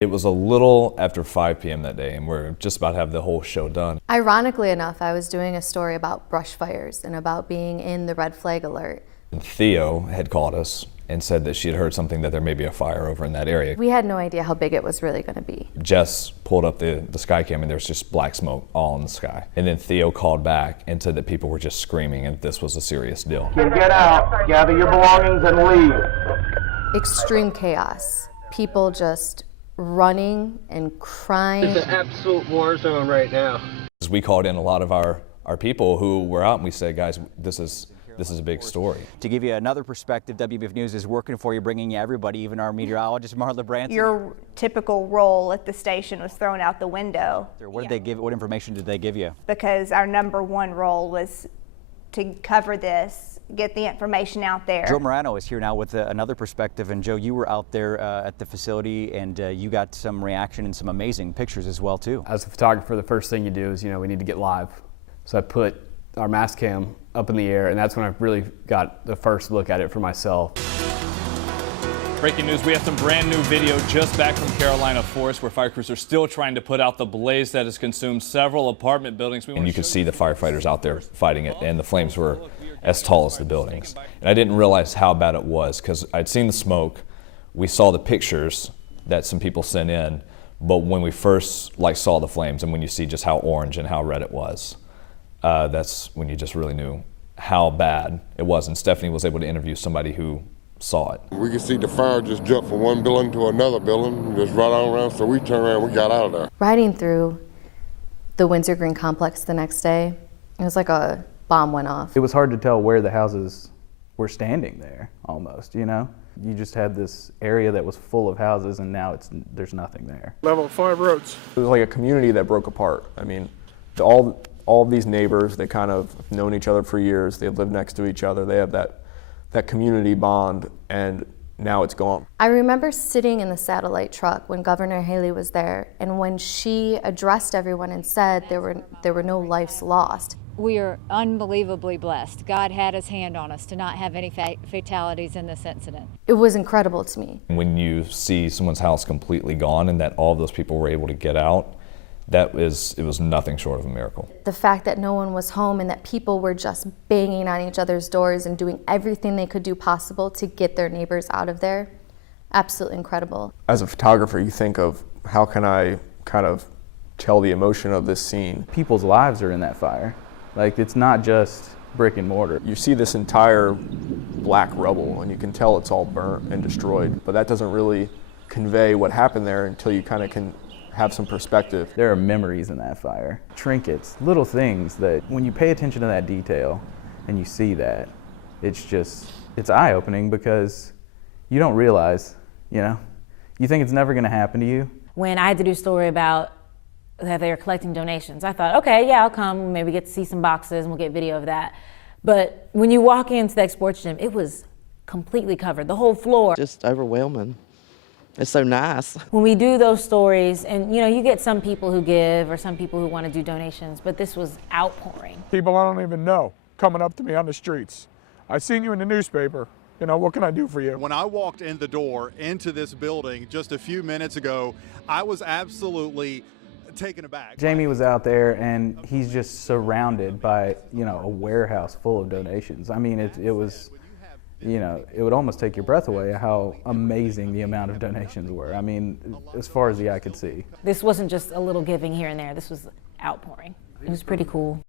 It was a little after 5 p.m. that day, and we're just about to have the whole show done. Ironically enough, I was doing a story about brush fires and about being in the red flag alert. And Theo had called us and said that she had heard something that there may be a fire over in that area. We had no idea how big it was really going to be. Jess pulled up the sky cam and there's just black smoke all in the sky. And then Theo called back and said that people were just screaming and this was a serious deal. Get out, gather your belongings and leave. Extreme chaos. People just running and crying. It's an absolute war zone right now. We called in a lot of our people who were out and we said, guys, this is a big story. To give you another perspective, WBF News is working for you, bringing you everybody, even our meteorologist, Marla Branson. Your typical role at the station was thrown out the window. What did they give? What information did they give you? Because our #1 role was to cover this, get the information out there. Joe Morano is here now with another perspective. And Joe, you were out there at the facility and you got some reaction and some amazing pictures as well too. As a photographer, the first thing you do is, we need to get live. So I put our mass cam up in the air, and that's when I really got the first look at it for myself. Breaking news, we have some brand new video just back from Carolina Forest where fire crews are still trying to put out the blaze that has consumed several apartment buildings. And you could see the firefighters out there fighting it, and the flames were as tall as the buildings. And I didn't realize how bad it was because I'd seen the smoke. We saw the pictures that some people sent in, but when we first saw the flames and when you see just how orange and how red it was, that's when you just really knew how bad it was. And Stephanie was able to interview somebody who saw it. We could see the fire just jump from one building to another building, just right on around, so we turned around and we got out of there. Riding through the Windsor Green complex the next day, it was like a bomb went off. It was hard to tell where the houses were standing there, almost, You just had this area that was full of houses, and now there's nothing there. Level 5 roads. It was like a community that broke apart. I mean, all of these neighbors, they kind of known each other for years. They lived next to each other. They have that community bond, and now it's gone. I remember sitting in the satellite truck when Governor Haley was there, and when she addressed everyone and said there were no lives lost. We are unbelievably blessed. God had his hand on us to not have any fatalities in this incident. It was incredible to me. When you see someone's house completely gone and that all of those people were able to get out, it was nothing short of a miracle. The fact that no one was home and that people were just banging on each other's doors and doing everything they could do possible to get their neighbors out of there, absolutely incredible. As a photographer, you think of how can I kind of tell the emotion of this scene. People's lives are in that fire. It's not just brick and mortar. You see this entire black rubble and you can tell it's all burnt and destroyed, but that doesn't really convey what happened there until you kind of can have some perspective. There are memories in that fire, trinkets, little things that when you pay attention to that detail and you see that, it's eye-opening because you don't realize, you think it's never going to happen to you. When I had to do a story about that they were collecting donations, I thought, okay, yeah, I'll come, maybe get to see some boxes and we'll get video of that. But when you walk into that sports gym, it was completely covered, the whole floor. Just overwhelming. It's so nice. When we do those stories, and you get some people who give or some people who want to do donations, but this was outpouring. People I don't even know coming up to me on the streets. I seen you in the newspaper. What can I do for you? When I walked in the door into this building just a few minutes ago, I was absolutely taken aback. Jamie was out there and he's just surrounded by, a warehouse full of donations. I mean, it was, it would almost take your breath away how amazing the amount of donations were. I mean, as far as the eye could see. This wasn't just a little giving here and there. This was outpouring. It was pretty cool.